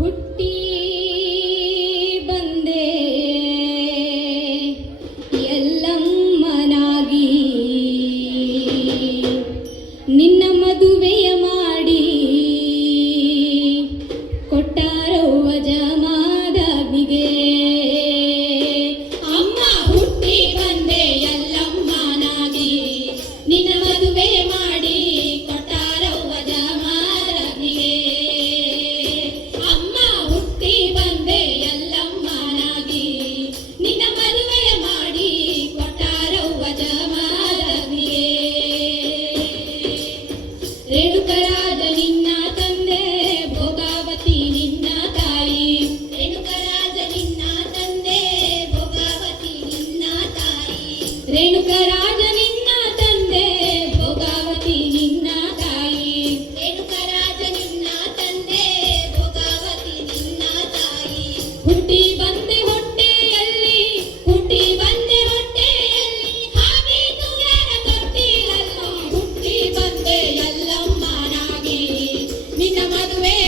ಹುಟ್ಟಿ ಬಂದೆ ಎಲ್ಲಮ್ಮನಾಗಿ ನಿನ್ನ ಮದುವೆಯ ಮಾಡಿ ಕೊಟ್ಟಾರವ್ವ ಜಮಾದನಿಗೆ ಅಮ್ಮ ಹುಟ್ಟಿ ಬಂದೆ ಎಲ್ಲಮ್ಮನಾಗಿ ನಿನ್ನ ಮದುವೆ ಮಾಡಿ ಕೊಟ್ಟಾರವ್ವ ಜಮಾದನಿಗೆ ಅಮ್ಮ ಹುಟ್ಟಿ ಬಂದೆ ಎಲ್ಲಮ್ಮನಾಗಿ ನಿನ್ನ ಮದುವೆ ಮಾಡಿ ಕೊಟ್ಟಾರವ್ವ ಜಮಾದನಿಗೆ ರೇಣುಕರಾಜ ನಿನ್ನ ತಂದೆ ಭೋಗಾವತಿ ನಿನ್ನ ತಾಯಿ ರೇಣುಕರಾಜ ನಿನ್ನ ತಂದೆ ಭೋಗಾವತಿ ನಿನ್ನ ತಾಯಿ ರೇಣುಕರಾಜ ನಿನ್ನ ತಂದೆ ಭೋಗಾವತಿ ನಿನ್ನ ತಾಯಿ ರೇಣುಕರಾಜ ನಿನ್ನ ತಂದೆ ಭೋಗಾವತಿ ನಿನ್ನ ತಾಯಿ ಹುಟ್ಟಿ ಬಂದೆ ಹೊಟ್ಟೆಯಲ್ಲಿ ಹುಟ್ಟಿ ಬಂದೆ ಹೊಟ್ಟೆಯಲ್ಲಿ ಹಾಗೆ ತುಗಾರ ತೊಟ್ಟಿಲಲ್ಲ ಹುಟ್ಟಿ ಬಂದೆ ಎಲ್ಲಮ್ಮನಾಗಿ ನಿನ್ನ ಮದುವೆ